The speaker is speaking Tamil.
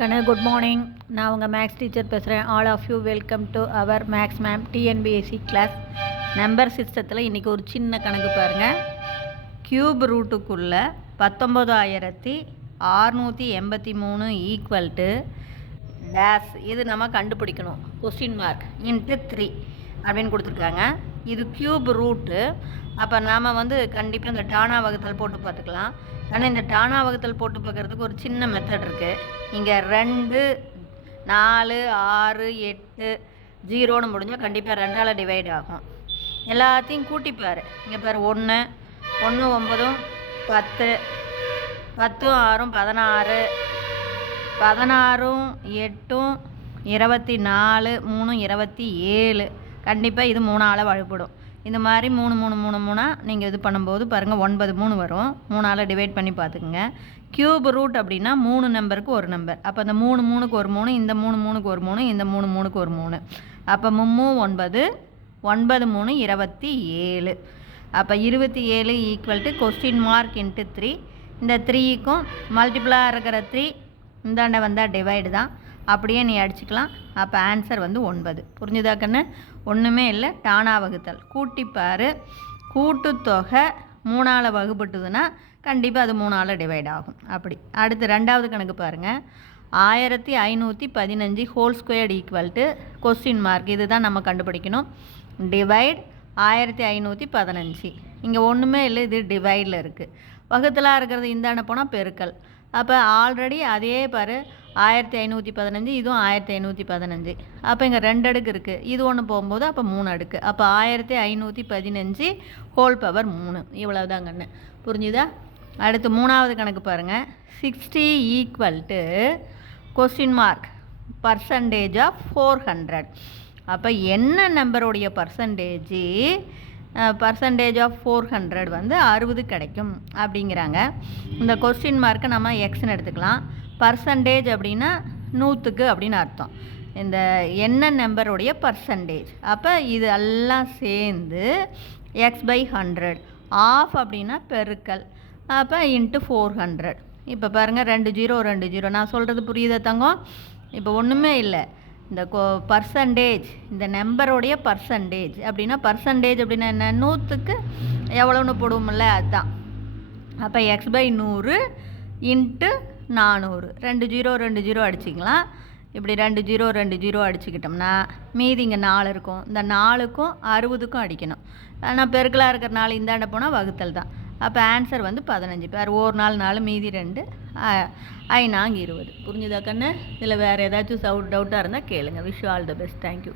கண்ணு குட் மார்னிங். நான் உங்கள் மேக்ஸ் டீச்சர் பேசுகிறேன். All of you welcome to our maths ma'am TNPSC class. Number சிஸ்டத்தில் இன்றைக்கி ஒரு சின்ன கணக்கு பாருங்கள். க்யூப் ரூட்டுக்குள்ளே 19683 ஈக்குவல் டு டேஸ். இது நம்ம கண்டுபிடிக்கணும். கொஸ்டின் மார்க் இன்ட்டு 3 அப்படின்னு கொடுத்துருக்காங்க. இது க்யூப் ரூட்டு. அப்போ நாம் கண்டிப்பாக இந்த டானா வகுத்தல் போட்டு பார்த்துக்கலாம். ஆனால் இந்த டானா வகுத்தல் போட்டு பார்க்குறதுக்கு ஒரு சின்ன மெத்தட் இருக்குது. இங்கே 2, 4, 6, 8, 0ன்னு முடிஞ்சால் கண்டிப்பாக 2ஆல் டிவைட் ஆகும். எல்லாத்தையும் கூட்டிப்பார். இங்கே பாரு 1, 1, 9, 10, 10, 6, 16, 16, 8, 24, 3, 27. கண்டிப்பாக இது 3ஆல் வழிபடும். இந்த மாதிரி 3 3 3 3 நீங்கள் இது பண்ணும்போது பாருங்கள் 9 3 வரும். 3ஆல் டிவைட் பண்ணி பார்த்துக்குங்க. க்யூப் ரூட் அப்படின்னா 3 நம்பருக்கு ஒரு நம்பர். அப்போ அந்த 3 3க்கு ஒரு 3, இந்த 3 3க்கு ஒரு 3, இந்த 3 3க்கு ஒரு 3. அப்போ 3 9 9 3 27. அப்போ 27 equal to question mark into 3. இந்த 3க்கும் மல்டிப்ளாக இருக்கிற 3 இந்தாண்ட வந்தால் டிவைடு தான். அப்படியே நீ அடிச்சுக்கலாம். அப்போ ஆன்சர் 9. புரிஞ்சுதா கண்ணு? ஒன்றுமே இல்லை, டானா வகுத்தல். கூட்டிப்பார். கூட்டுத்தொகை 3ஆல் வகுப்பட்டுதுன்னா கண்டிப்பாக அது 3ஆல் டிவைட் ஆகும். அப்படி அடுத்து ரெண்டாவது கணக்கு பாருங்கள். 1515 whole squared equal to question mark. இது தான் நம்ம கண்டுபிடிக்கணும். டிவைட் 1515. இங்கே ஒன்றுமே இல்லை, இது டிவைடில் இருக்குது. வகுத்தலாக இருக்கிறது இந்தாண்ட போனால் பெருக்கல். அப்போ ஆல்ரெடி அதே பாரு 1515, இதுவும் 1515. அப்போ இங்கே 2 அடுக்கு இருக்குது. இது ஒன்று போகும்போது அப்போ 3 அடுக்கு. அப்போ 1515 ஹோல் பவர் 3. இவ்வளவு தான் கண்ணு. புரிஞ்சுதா? அடுத்து மூணாவது கணக்கு பாருங்கள். 60 equal to question mark percentage of 400. அப்போ என்ன நம்பருடைய பர்சன்டேஜ் ஆஃப் 400 60 கிடைக்கும் அப்படிங்கிறாங்க. இந்த கொஸ்டின் மார்க்கை நம்ம எக்ஸ்ன்னு எடுத்துக்கலாம். பர்சன்டேஜ் அப்படின்னா 100க்கு அப்படின்னு அர்த்தம். இந்த என்ன நம்பருடைய பர்சன்டேஜ். அப்போ இது எல்லாம் சேர்ந்து x/100. ஆஃப் அப்படின்னா பெருக்கல். அப்போ இன்ட்டு 400. இப்போ பாருங்கள் 2 0 2 0. நான் சொல்கிறது புரியுதா தங்கம்? இப்போ ஒன்றுமே இல்லை. இந்த பர்சன்டேஜ், இந்த நம்பருடைய பர்சன்டேஜ் அப்படின்னா என்ன? 100க்கு எவ்வளோன்னு போடுவோம்ல, அதுதான். அப்போ x/100 இன்ட்டு 400. 2 0 2 0 அடிச்சிக்கலாம். இப்படி 2 0 2 0 அடிச்சுக்கிட்டோம்னா மீதி இங்கே 4 இருக்கும். இந்த 4க்கும் 60க்கும் அடிக்கணும். ஆனால் பெருக்கலாக இருக்கிற 4 இந்தாண்ட போனால் வகுத்தல் தான். அப்போ ஆன்சர் 15. பேர் ஒரு 4 மீதி 2 5 20. புரிஞ்சுதா கண்ணு? இதில் வேறு ஏதாச்சும் டவுட்டாக இருந்தால் கேளுங்க. Wish all the best. Thank you.